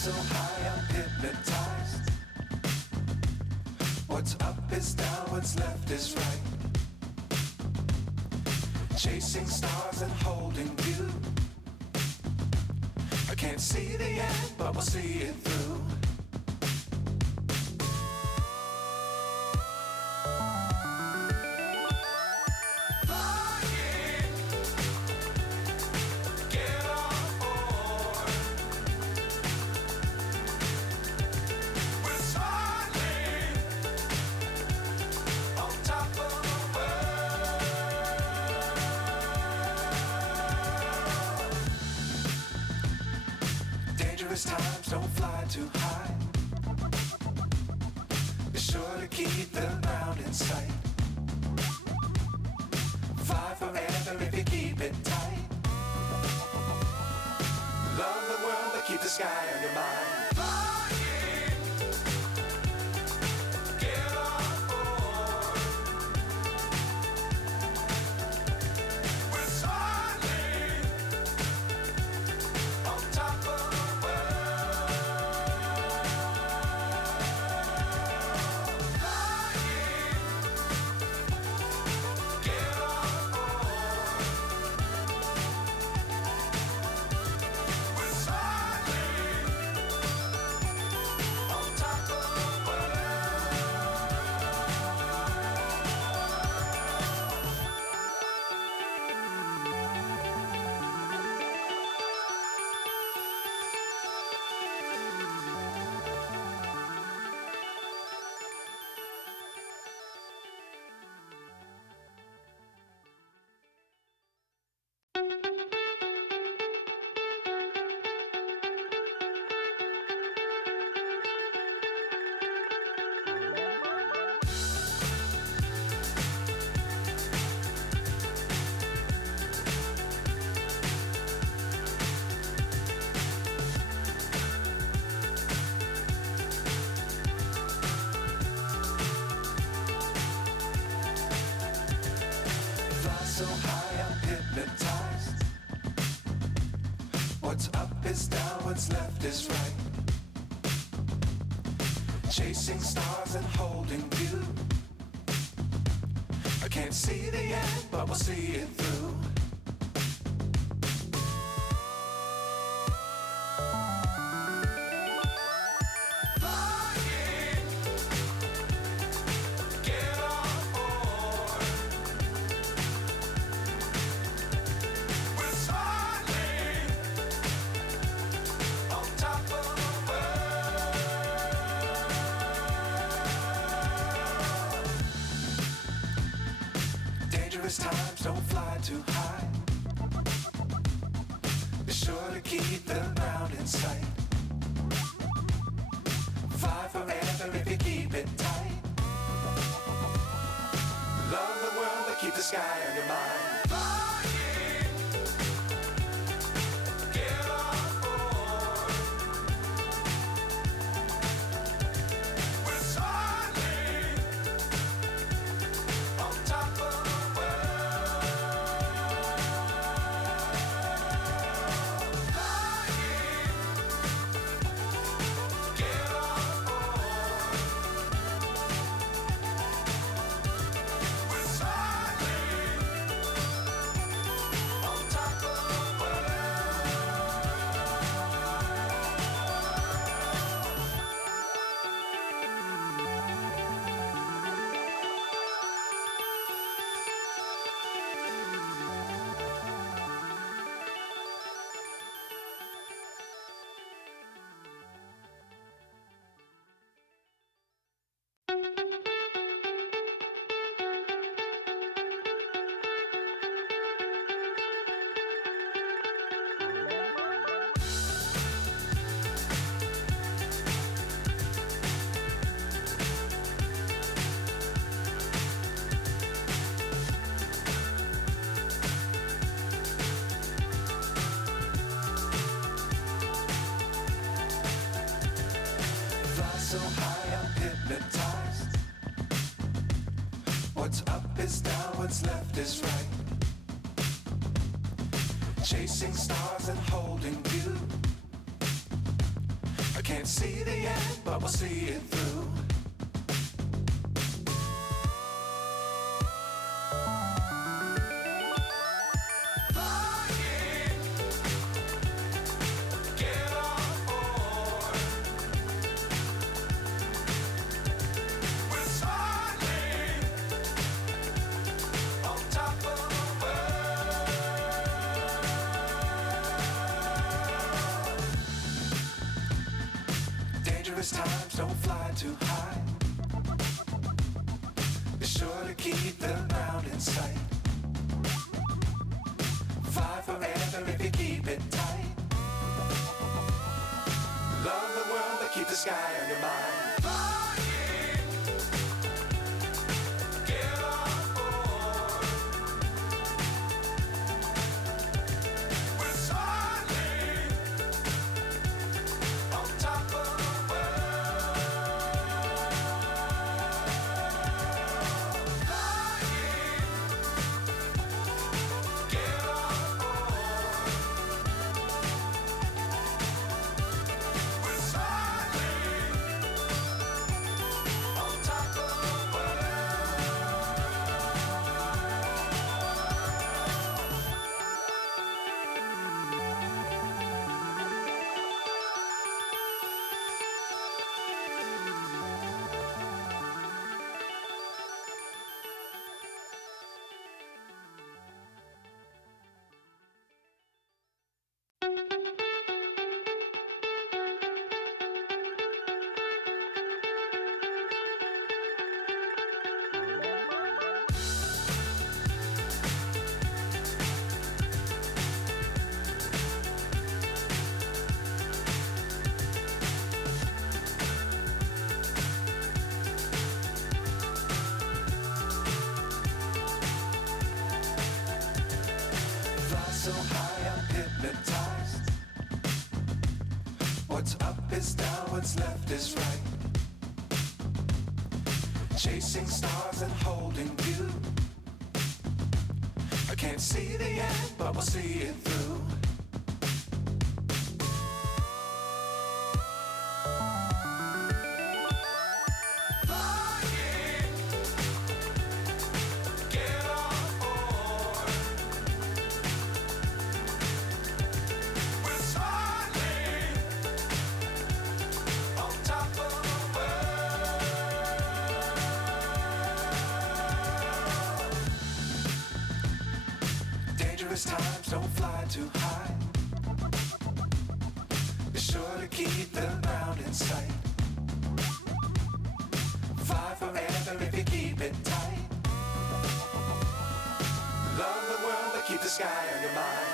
So high I'm hypnotized. What's up is down, what's left is right. Chasing stars and holding you. I can't see the end, but we'll see it through. Times don't fly too high. Be sure to keep the ground in sight. Fly forever if you keep it tight. Love the world but keep the sky on your mind. So high I'm hypnotized. What's up is down, what's left is right. Chasing stars and holding you. I can't see the end, but we'll see it through. Times don't fly too high. Be sure to keep the ground in sight. Fly forever if you keep it tight. Love the world but keep the sky on your mind. Flying. so high I'm hypnotized. What's up is down, what's left is right. Chasing stars and holding you. I can't see the end, but we'll see it through. Dangerous times, don't fly too high. Be sure to keep the ground in sight. Fly forever if you keep it tight. Love the world, but keep the sky on your mind. So high I'm hypnotized. What's up is down, what's left is right. Chasing stars and holding you. I can't see the end, but we'll see it through. Dangerous times, don't fly too high. Be sure to keep the ground in sight. Fly forever if you keep it tight. Love the world, but keep the sky on your mind.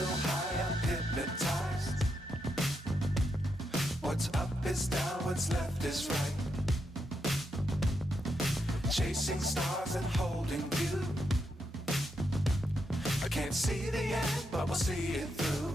So high I'm hypnotized. What's up is down, what's left is right. Chasing stars and holding you. I can't see the end, but we'll see it through.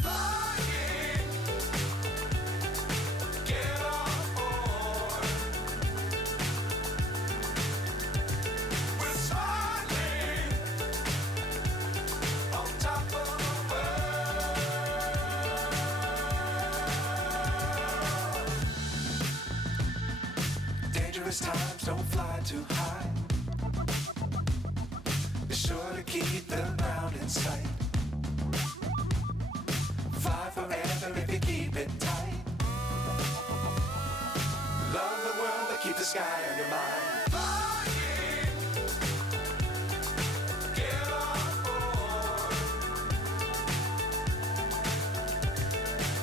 Flying, get on board. We're smiling on top of the world. Dangerous times, don't fly too high. Be sure to keep the ground in sight. Fly forever if you keep it tight. Love the world, but keep the sky on your mind. Flying, get on board.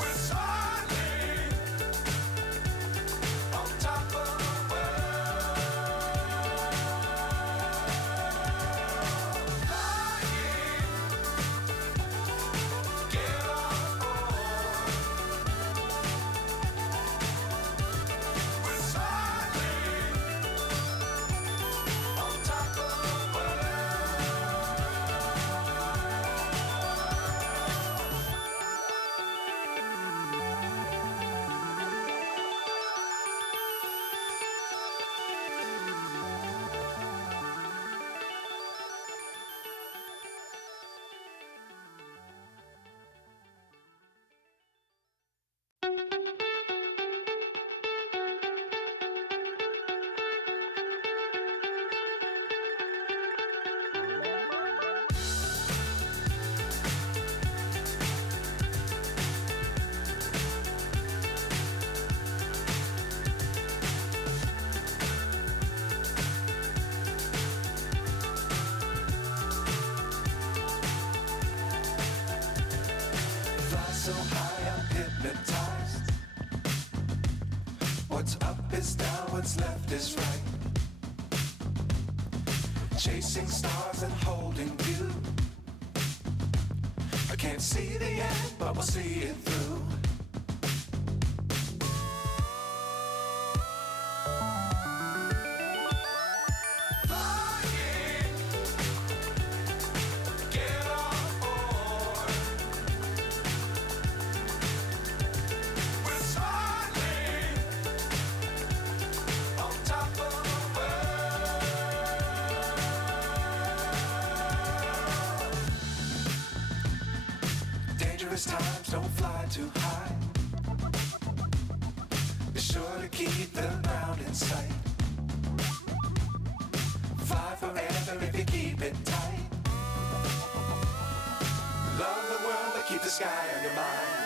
We're smiling on top of the world. Flying, get on board. We're smiling on top of the world. Fly so high, I'm hypnotized. What's up is down, what's left is right. Chasing stars and holding you. I can't see the end, but we'll see it through. Flying, get on board. We're smiling on top of the world. Dangerous times, don't fly too high. Be sure to keep the ground in sight. Fly forever if you keep it tight. Love the world, but keep the sky on your mind.